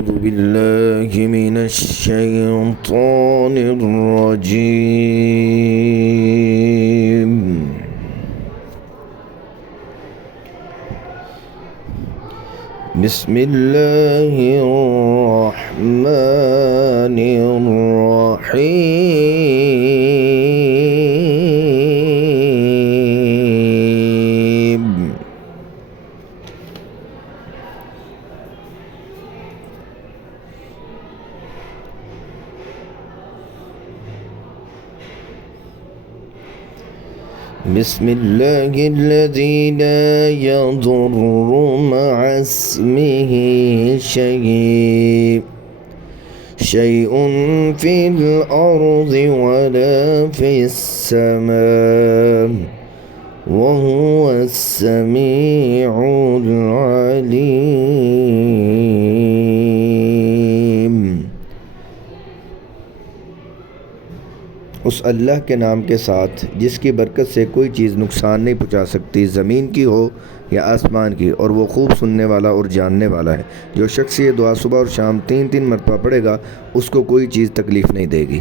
أعوذ بالله من الشيطان الرجيم. بسم الله الرحمن الرحيم. بسم الله الذي لا يضر مع اسمه شيء في الأرض ولا في السماء وهو السميع العليم। उस अल्लाह के नाम के साथ जिसकी बरकत से कोई चीज़ नुकसान नहीं पहुंचा सकती, ज़मीन की हो या आसमान की, और वो खूब सुनने वाला और जानने वाला है। जो शख्स ये दुआ सुबह और शाम 3 मरतबा पढ़ेगा उसको कोई चीज़ तकलीफ़ नहीं देगी।